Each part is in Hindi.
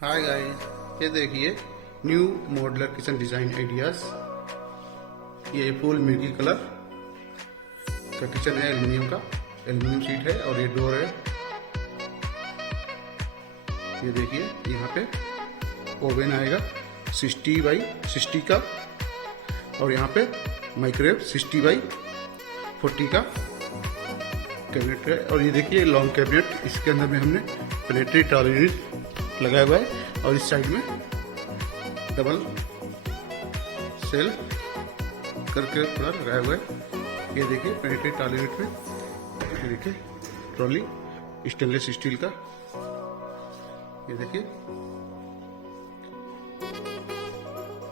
हाय गाइस, ये देखिए new modular kitchen design ideas. ये फुल मिल्की कलर का किचन है, एल्यूमिनियम का, एल्यूमिनियम शीट है और ये डोर है। ये देखिए यहाँ पे ओवन आएगा 60 बाई 60 का और यहाँ पे माइक्रोवेव 60 बाई 40 का कैबिनेट है। और ये देखिए लॉन्ग कैबिनेट, इसके अंदर में हमने प्लेटरी टॉलरेंस लगाया हुआ है और इस साइड में डबल सेल करके पूरा लगाया हुआ है। ये देखिए प्लेटरी टॉलरेंस में, ये देखिए ट्रॉली स्टेनलेस स्टील का, ये देखिए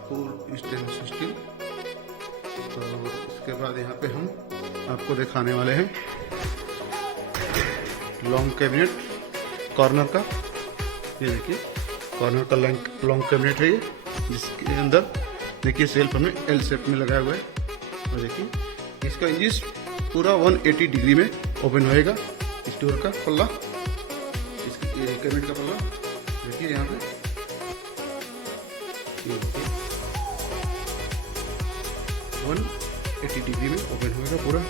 फुल स्टेनलेस स्टील। तो इसके बाद यहाँ पे हम आपको दिखाने वाले हैं लॉन्ग कैबिनेट कॉर्नर का। ये देखिए कॉर्नर का लॉन्ग कैबिनेट है ये, जिसके अंदर देखिए सेल्फ हमें एल शेप में लगाया हुआ है। और देखिए इसका इंजिस पूरा 180 डिग्री में ओपन होएगा। इस डोर का पल्ला, इसके कैबिनेट का पल्ला देखिए यहाँ पे, ये 180 डिग्री में ओपन होएगा पूरा।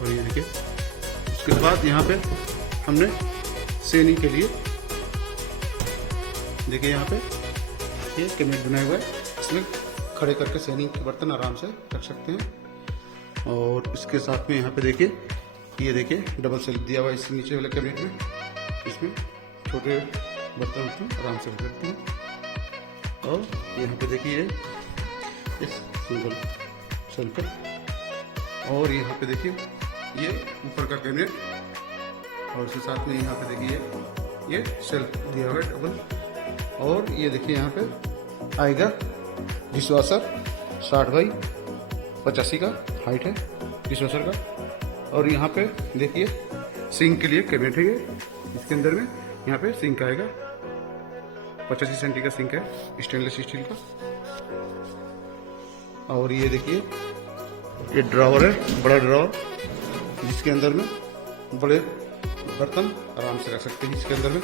और ये देखिए उसके बाद यहाँ पे हमने सेनी के लिए देखिए यहाँ पे ये कैबिनेट बनाया हुआ है, इसमें खड़े करके सैनिक के बर्तन आराम से रख सकते हैं। और इसके साथ में यहाँ पे देखिए, ये देखिए डबल सेल्फ दिया हुआ है इस नीचे वाले कैबिनेट में, इसमें छोटे बर्तन आराम से रख सकते हैं। और यहाँ पे देखिए इस सिंगल सेल्फ है। और यहाँ पे देखिए ये ऊपर का कैबिनेट, और इसके साथ में यहाँ पे देखिए ये सेल्फ दिया हुआ है डबल। और ये देखिए यहाँ पे आएगा डिशवॉशर 60 बाई 85 का हाइट है डिशवॉशर का। और यहाँ पे देखिए सिंक के लिए कैबिनेट है ये, इसके अंदर में यहाँ पे सिंक आएगा 85 सेंटी का सिंक है स्टेनलेस स्टील का। और ये देखिए ये ड्रॉवर है, बड़ा ड्रॉवर, जिसके अंदर में बड़े बर्तन आराम से रख सकते हैं इसके अंदर में।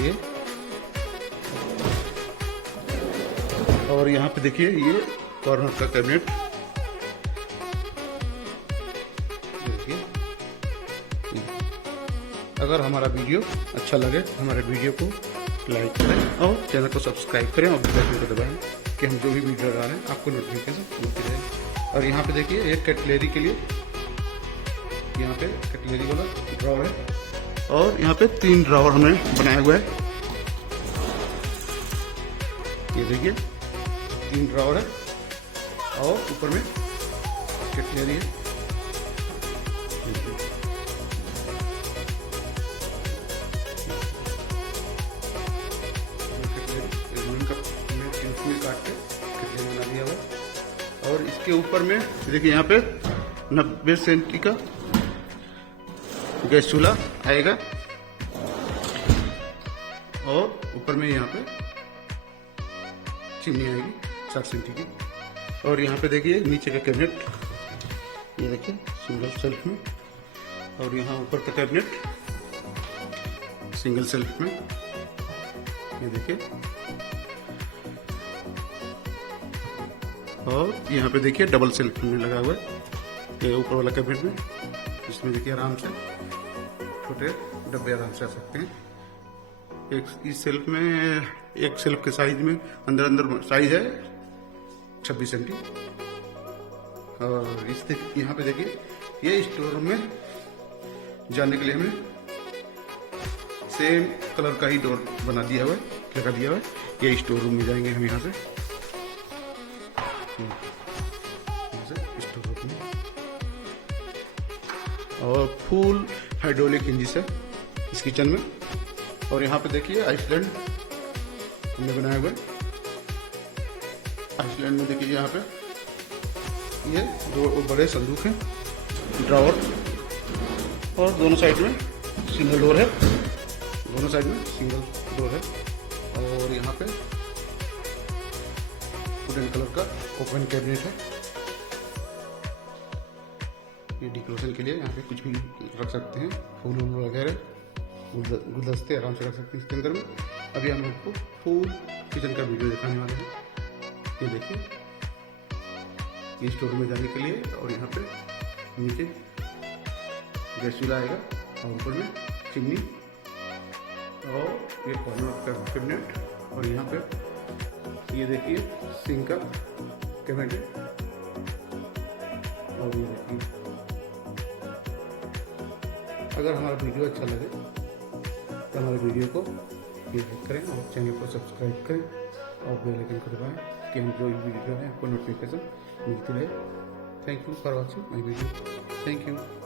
ये और यहाँ पे देखिए ये कॉर्नर का कैबिनेट। देखिए अगर हमारा वीडियो अच्छा लगे हमारे वीडियो को लाइक करें और चैनल को सब्सक्राइब करें और बेल आइकन को दबाएं कि हम जो भी वीडियो डालें आपको नोटिफिकेशन मिलती रहे। और यहाँ पे देखिए एक कटलेरी के लिए, यहाँ पे कटलेरी वाला ड्रॉवर है। और यहाँ पे 3 ड्रॉवर हमने बनाया हुआ है, ये देखिए 3 ड्रॉवर है और ऊपर में कटलेरी है। काट के कटलेरी बना दिया हुआ। और इसके ऊपर में देखिए यहाँ पे 90 सेंटी का गैस चूल्हा आएगा। और ऊपर में यहाँ पे चिमनी आएगी 60 सेंटी की। और यहाँ पे देखिए नीचे का कैबिनेट, ये देखिए सिंगल सेल्फ में। और यहाँ ऊपर का कैबिनेट सिंगल सेल्फ में, ये देखिए। और यहाँ पे देखिए डबल सेल्फ में लगा हुआ है ये ऊपर वाला कैबिनेट में, इसमें देखिए आराम से छोटे डब्बे आराम से आ सकते हैं। एक इस सेल्फ में, एक सेल्फ के साइज में अंदर साइज है 26 सेंटी। और इस यहाँ पे देखिए ये स्टोर रूम में जाने के लिए हमने सेम कलर का ही डोर बना दिया हुआ है, लगा दिया हुआ है। ये स्टोर रूम में जाएंगे हम यहाँ से स्टोर रूम में। और फुल हाइड्रोलिक इंजिन है इस किचन में। और यहाँ पे देखिए आइसलैंड हमने बनाया हुआ है। आइसलैंड में देखिए यहाँ पे ये 2 बड़े संदूक हैं, ड्रॉवर, और दोनों साइड में सिंगल डोर है, दोनों साइड में सिंगल डोर है। और यहाँ पे वुडन कलर का ओपन कैबिनेट है, ये डेकोरेशन के लिए यहाँ पे कुछ भी रख सकते हैं, फूल वगैरह, गुलदस्ते आराम से रख सकते हैं इसके अंदर में। अभी हम आपको फुल किचन का वीडियो दिखाने वाले हैं। ये देखिए, ये स्टोर में जाने के लिए, और यहाँ पे नीचे गैस चूल्हा आएगा और ऊपर में चिमनी और ये कॉर्नर का कैबिनेट, और यहाँ पे ये देखिए सिंक का कैबिनेट। और ये देखिए, अगर हमारा वीडियो अच्छा लगे तो हमारे वीडियो को लाइक करें और चैनल को सब्सक्राइब करें और बेल आइकन को दबाएं कि हम जो वीडियो है आपको नोटिफिकेशन मिलती रहे। Thank you for watching my video. Thank you.